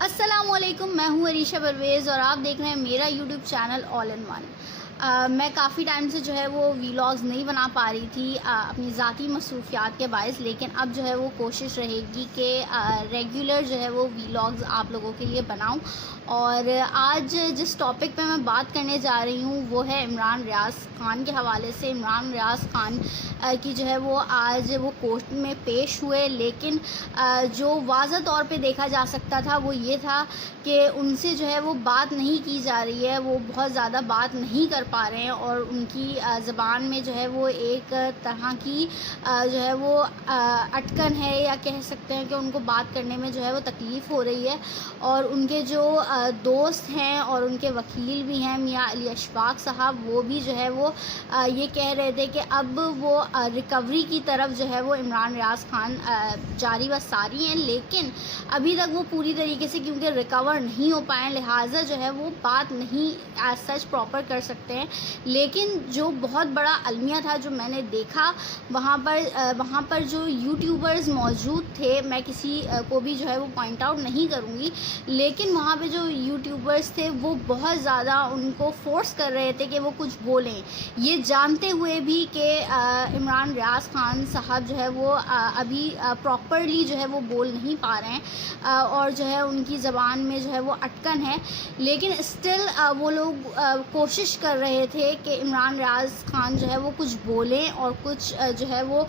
السلام علیکم، میں ہوں عریشہ پرویز اور آپ دیکھ رہے ہیں میرا YouTube channel all in one. میں کافی ٹائم سے جو ہے وہ ویلاگز نہیں بنا پا رہی تھی اپنی ذاتی مصروفیات کے باعث، لیکن اب جو ہے وہ کوشش رہے گی کہ ریگولر جو ہے وہ ویلاگز آپ لوگوں کے لیے بناؤں۔ اور آج جس ٹاپک پہ میں بات کرنے جا رہی ہوں وہ ہے عمران ریاض خان کے حوالے سے۔ عمران ریاض خان کی جو ہے وہ آج وہ کورٹ میں پیش ہوئے، لیکن جو واضح طور پہ دیکھا جا سکتا تھا وہ یہ تھا کہ ان سے جو ہے وہ بات نہیں کی جا رہی ہے، وہ بہت زیادہ بات نہیں کر پا رہے ہیں اور ان کی زبان میں جو ہے وہ ایک طرح کی جو ہے وہ اٹکن ہے، یا کہہ سکتے ہیں کہ ان کو بات کرنے میں جو ہے وہ تکلیف ہو رہی ہے۔ اور ان کے جو دوست ہیں اور ان کے وکیل بھی ہیں میاں علی اشفاق صاحب، وہ بھی جو ہے وہ یہ کہہ رہے تھے کہ اب وہ ریکوری کی طرف جو ہے وہ عمران ریاض خان جاری و ساری ہیں، لیکن ابھی تک وہ پوری طریقے سے کیونکہ ریکور نہیں ہو پائے، لہٰذا جو ہے وہ بات نہیں ایز سچ پراپر کر سکتے ہیں۔ لیکن جو بہت بڑا المیہ تھا جو میں نے دیکھا وہاں پر جو یوٹیوبرز موجود تھے، میں کسی کو بھی جو ہے وہ پوائنٹ آؤٹ نہیں کروں گی، لیکن وہاں پہ جو یوٹیوبرز تھے وہ بہت زیادہ ان کو فورس کر رہے تھے کہ وہ کچھ بولیں، یہ جانتے ہوئے بھی کہ عمران ریاض خان صاحب جو ہے وہ ابھی پراپرلی جو ہے وہ بول نہیں پا رہے ہیں اور جو ہے ان کی زبان میں جو ہے وہ اٹکن ہے، لیکن اسٹل وہ لوگ کوشش کر رہے تھے کہ عمران ریاض خان جو ہے وہ کچھ بولیں اور کچھ جو ہے وہ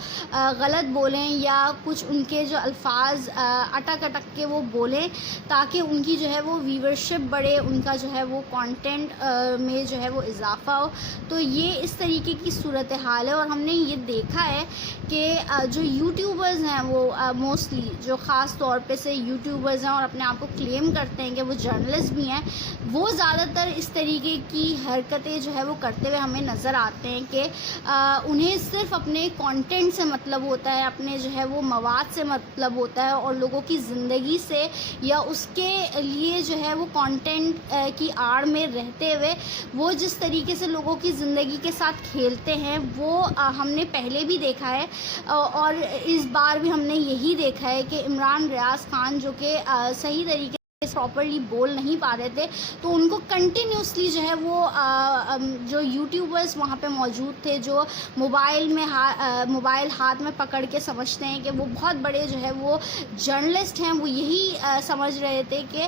غلط بولیں یا کچھ ان کے جو الفاظ اٹک کے وہ بولیں تاکہ ان کی جو ہے وہ ویورشپ بڑھے، ان کا جو ہے وہ کانٹینٹ میں جو ہے وہ اضافہ ہو۔ تو یہ اس طریقے کی صورتحال ہے، اور ہم نے یہ دیکھا ہے کہ جو یوٹیوبرز ہیں وہ موسٹلی جو خاص طور پہ سے یوٹیوبرز ہیں اور اپنے آپ کو کلیم کرتے ہیں کہ وہ جرنلسٹ بھی ہیں، وہ زیادہ تر اس طریقے کی حرکتیں جو ہے وہ کرتے ہوئے ہمیں نظر آتے ہیں کہ انہیں صرف اپنے کانٹینٹ سے مطلب ہوتا ہے، اپنے جو ہے وہ مواد سے مطلب ہوتا ہے، اور لوگوں کی زندگی سے یا اس کے لیے جو ہے وہ کانٹینٹ کی آڑ میں رہتے ہوئے وہ جس طریقے سے لوگوں کی زندگی کے ساتھ کھیلتے ہیں وہ ہم نے پہلے بھی دیکھا ہے، اور اس بار بھی ہم نے یہی دیکھا ہے کہ عمران ریاض خان جو کہ صحیح طریقے پراپرلی بول نہیں پا رہے تھے، تو ان کو کنٹینیوسلی جو ہے وہ جو یوٹیوبرز وہاں پہ موجود تھے جو موبائل ہاتھ میں پکڑ کے سمجھتے ہیں کہ وہ بہت بڑے جو ہے وہ جرنلسٹ ہیں، وہ یہی سمجھ رہے تھے کہ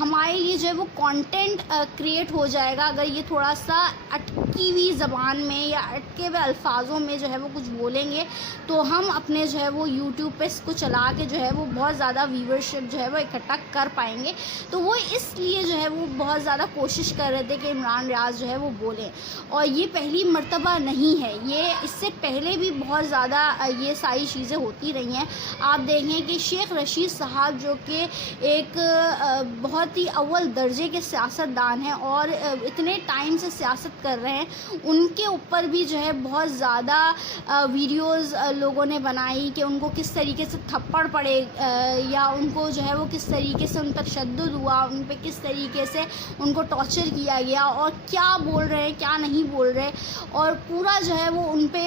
ہمارے لیے جو ہے وہ کانٹینٹ کریٹ ہو جائے گا اگر یہ تھوڑا سا اٹکی ہوئی زبان میں یا اٹکے ہوئے الفاظوں میں جو ہے وہ کچھ بولیں گے تو ہم اپنے جو ہے وہ یوٹیوب پہ اس کو چلا کے جو ہے وہ بہت زیادہ ویورشپ جو ہے وہ اکٹھا کر پائیں گے۔ تو وہ اس لیے جو ہے وہ بہت زیادہ کوشش کر رہے تھے کہ عمران ریاض جو ہے وہ بولیں، اور یہ پہلی مرتبہ نہیں ہے، یہ اس سے پہلے بھی بہت زیادہ یہ ساری چیزیں ہوتی رہی ہیں۔ آپ دیکھیں کہ شیخ رشید صاحب جو کہ ایک بہت ہی اول درجے کے سیاست دان ہیں اور اتنے ٹائم سے سیاست کر رہے ہیں، ان کے اوپر بھی جو ہے بہت زیادہ ویڈیوز لوگوں نے بنائی کہ ان کو کس طریقے سے تھپڑ پڑے یا ان کو جو ہے وہ کس طریقے سے ان پر تشدد ہوا، ان پہ کس طریقے سے ان کو ٹارچر کیا گیا اور کیا بول رہے ہیں کیا نہیں بول رہے، اور پورا جو ہے وہ ان پہ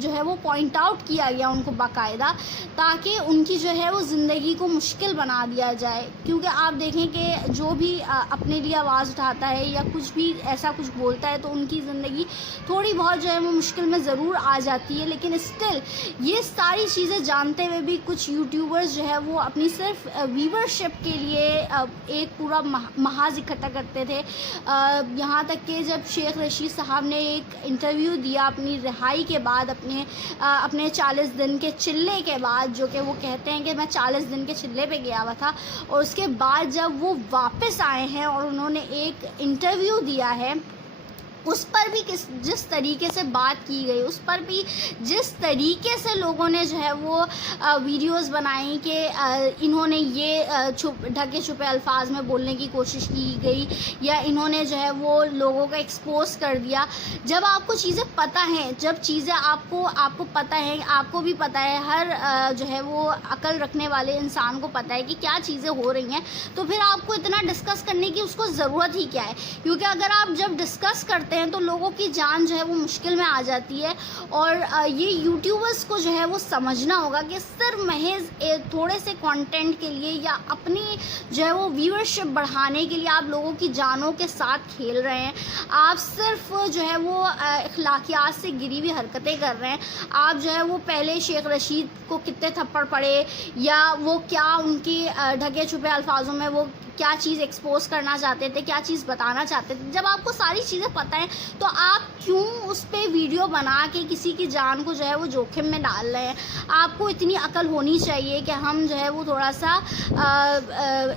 جو ہے وہ پوائنٹ آؤٹ کیا گیا ان کو باقاعدہ، تاکہ ان کی جو ہے وہ زندگی کو مشکل بنا دیا جائے۔ کیونکہ آپ دیکھیں کہ جو بھی اپنے لیے آواز اٹھاتا ہے یا کچھ بھی ایسا کچھ بولتا ہے تو ان کی زندگی تھوڑی بہت جو ہے وہ مشکل میں ضرور آ جاتی ہے، لیکن اسٹل یہ ساری چیزیں جانتے ہوئے بھی کچھ یوٹیوبرز جو ہے وہ اپنی صرف ویورشپ کے لیے ایک پورا محاذ اکٹھا کرتے تھے، یہاں تک کہ جب شیخ رشید صاحب نے ایک انٹرویو دیا اپنی رہائی کے بعد، اپنے 40 دن کے چلے کے بعد، جو کہ وہ کہتے ہیں کہ میں 40 دن کے چلے پہ گیا ہوا تھا، اور اس کے بعد جب وہ واپس آئے ہیں اور انہوں نے ایک انٹرویو دیا ہے، اس پر بھی جس طریقے سے بات کی گئی، اس پر بھی جس طریقے سے لوگوں نے جو ہے وہ ویڈیوز بنائی کہ انہوں نے یہ ڈھکے چھپے الفاظ میں بولنے کی کوشش کی گئی یا انہوں نے جو ہے وہ لوگوں کو ایکسپوز کر دیا۔ جب آپ کو چیزیں پتہ ہیں، جب چیزیں آپ کو پتہ ہے، آپ کو بھی پتہ ہے، ہر جو ہے وہ عقل رکھنے والے انسان کو پتہ ہے کہ کیا چیزیں ہو رہی ہیں، تو پھر آپ کو اتنا ڈسکس کرنے کی اس کو ضرورت ہی کیا ہے؟ کیونکہ اگر آپ جب ڈسکس کرتے کرتے ہیں تو لوگوں کی جان جو ہے وہ مشکل میں آ جاتی ہے. اور یہ یوٹیوبرس کو جو ہے وہ سمجھنا ہوگا کہ صرف محض تھوڑے سے کانٹینٹ کے لیے یا اپنی جو ہے وہ ویورشپ بڑھانے کے لیے آپ لوگوں کی جانوں کے ساتھ کھیل رہے ہیں. آپ صرف جو ہے وہ اخلاقیات سے گری ہوئی حرکتیں کر رہے ہیں. آپ جو ہے وہ پہلے شیخ رشید کو کتنے تھپڑ پڑے یا وہ کیا ان کی ڈھکے چھپے الفاظوں میں وہ کیا چیز ایکسپوز کرنا چاہتے تھے, کیا چیز بتانا چاہتے تھے. جب آپ کو ساری چیزیں پتہ ہیں تو آپ کیوں اس پہ ویڈیو بنا کے کسی کی جان کو جو ہے وہ جوخم میں ڈال رہے ہیں. آپ کو اتنی عقل ہونی چاہیے کہ ہم جو ہے وہ تھوڑا سا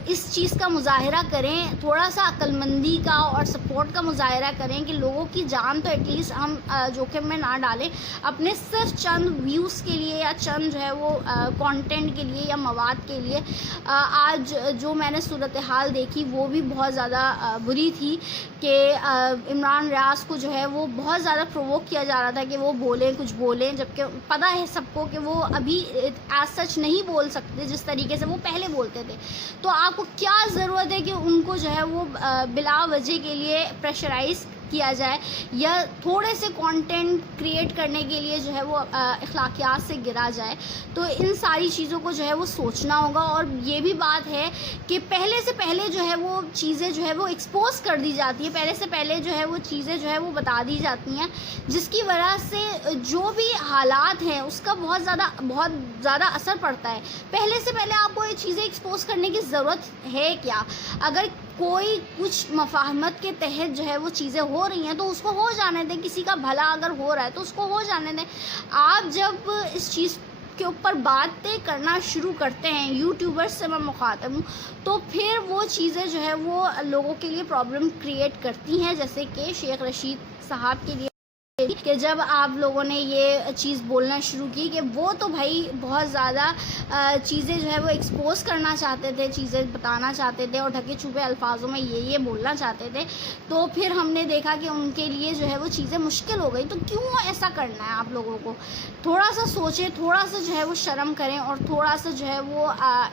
اس چیز کا مظاہرہ کریں, تھوڑا سا عقل مندی کا اور سپورٹ کا مظاہرہ کریں کہ لوگوں کی جان تو ایٹ لیسٹ ہم جوخم میں نہ ڈالیں اپنے صرف چند ویوز کے لیے یا چند جو ہے وہ کانٹینٹ کے لیے یا مواد کے لیے. آج جو میں نے صورتحال دیکھی وہ بھی بہت زیادہ بری تھی کہ عمران ریاض کو جو ہے وہ بہت زیادہ پرووک کیا جا رہا تھا کہ وہ بولیں, کچھ بولیں, جبکہ پتہ ہے سب کو کہ وہ ابھی ایز سچ نہیں بول سکتے جس طریقے سے وہ پہلے بولتے تھے. تو آپ کو کیا ضرورت ہے کہ ان کو جو ہے وہ بلا وجہ کے لیے پریشرائز کیا جائے یا تھوڑے سے کانٹینٹ کریٹ کرنے کے لیے جو ہے وہ اخلاقیات سے گرا جائے. تو ان ساری چیزوں کو جو ہے وہ سوچنا ہوگا. اور یہ بھی بات ہے کہ پہلے سے پہلے جو ہے وہ چیزیں جو ہے وہ ایکسپوز کر دی جاتی ہیں, پہلے سے پہلے جو ہے وہ چیزیں جو ہے وہ بتا دی جاتی ہیں, جس کی وجہ سے جو بھی حالات ہیں اس کا بہت زیادہ اثر پڑتا ہے. پہلے سے پہلے آپ کو یہ چیزیں ایکسپوز کرنے کی ضرورت ہے کیا؟ اگر کوئی کچھ مفاہمت کے تحت جو ہے وہ چیزیں ہو رہی ہیں تو اس کو ہو جانے دیں. کسی کا بھلا اگر ہو رہا ہے تو اس کو ہو جانے دیں. آپ جب اس چیز کے اوپر باتیں کرنا شروع کرتے ہیں, یوٹیوبرس سے میں مخاطب ہوں, تو پھر وہ چیزیں جو ہے وہ لوگوں کے لیے پرابلم کریٹ کرتی ہیں. جیسے کہ شیخ رشید صاحب کے لیے کہ جب آپ لوگوں نے یہ چیز بولنا شروع کی کہ وہ تو بھائی بہت زیادہ چیزیں جو ہے وہ ایکسپوز کرنا چاہتے تھے, چیزیں بتانا چاہتے تھے اور ڈھکے چھپے الفاظوں میں یہ بولنا چاہتے تھے, تو پھر ہم نے دیکھا کہ ان کے لیے جو ہے وہ چیزیں مشکل ہو گئی. تو کیوں ایسا کرنا ہے؟ آپ لوگوں کو تھوڑا سا سوچیں, تھوڑا سا جو ہے وہ شرم کریں اور تھوڑا سا جو ہے وہ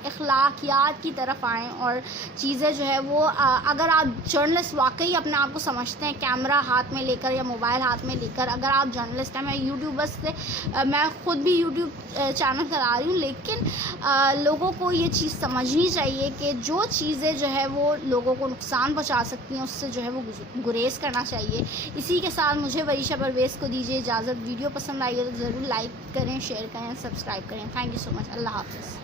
اخلاقیات کی طرف آئیں. اور چیزیں جو ہے وہ اگر آپ جرنلسٹ واقعی اپنے آپ کو سمجھتے ہیں کیمرہ ہاتھ میں لے کر یا موبائل ہاتھ میں لے کر, اگر آپ جرنلسٹ ہیں, میں یوٹیوبرس سے میں خود بھی یوٹیوب چینل چلا رہی ہوں, لیکن لوگوں کو یہ چیز سمجھنی چاہیے کہ جو چیزیں جو ہے وہ لوگوں کو نقصان پہنچا سکتی ہیں اس سے جو ہے وہ گریز کرنا چاہیے. اسی کے ساتھ مجھے وریشہ پرویز کو دیجیے اجازت. ویڈیو پسند آئی ہے تو ضرور لائک کریں, شیئر کریں, سبسکرائب کریں. تھینک یو سو مچ. اللہ حافظ.